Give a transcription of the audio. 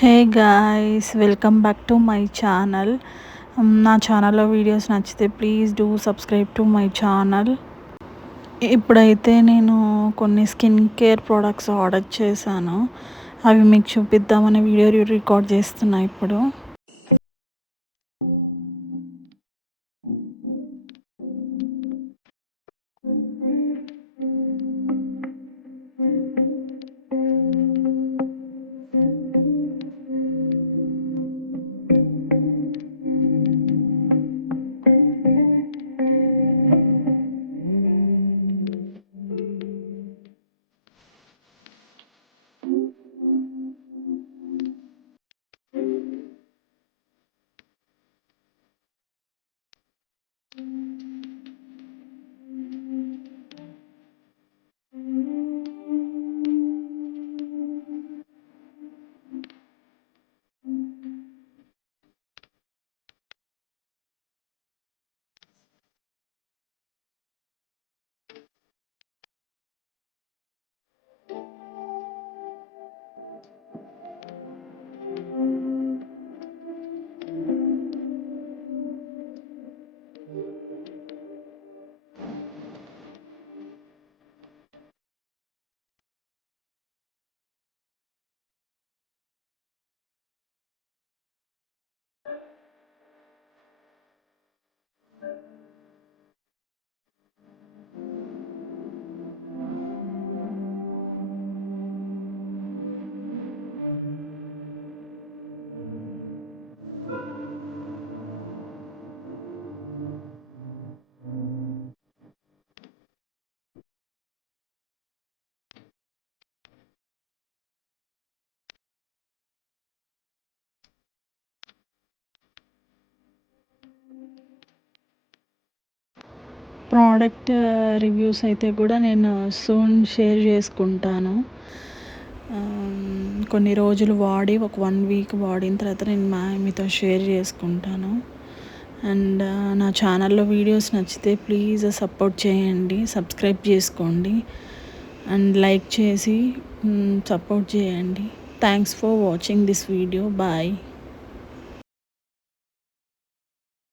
Hey guys, welcome back to my channel. నా ఛానల్లో videos నచ్చితే please do subscribe to my channel. ఇప్పుడైతే నేను కొన్ని స్కిన్ కేర్ ప్రోడక్ట్స్ ఆర్డర్ చేశాను. అవి మీకు చూపిద్దామని వీడియో రికార్డ్ చేస్తున్నా ఇప్పుడు. ప్రోడక్ట్ రివ్యూస్ అయితే కూడా నేను సూన్ షేర్ చేసుకుంటాను. కొన్ని రోజులు వాడి ఒక 1 వీక్ వాడిన తర్వాత నేను మీతో షేర్ చేసుకుంటాను. అండ్ నా ఛానల్లో వీడియోస్ నచ్చితే ప్లీజ్ సపోర్ట్ చేయండి, సబ్స్క్రైబ్ చేసుకోండి అండ్ లైక్ చేసి సపోర్ట్ చేయండి. Thanks for watching this video. Bye.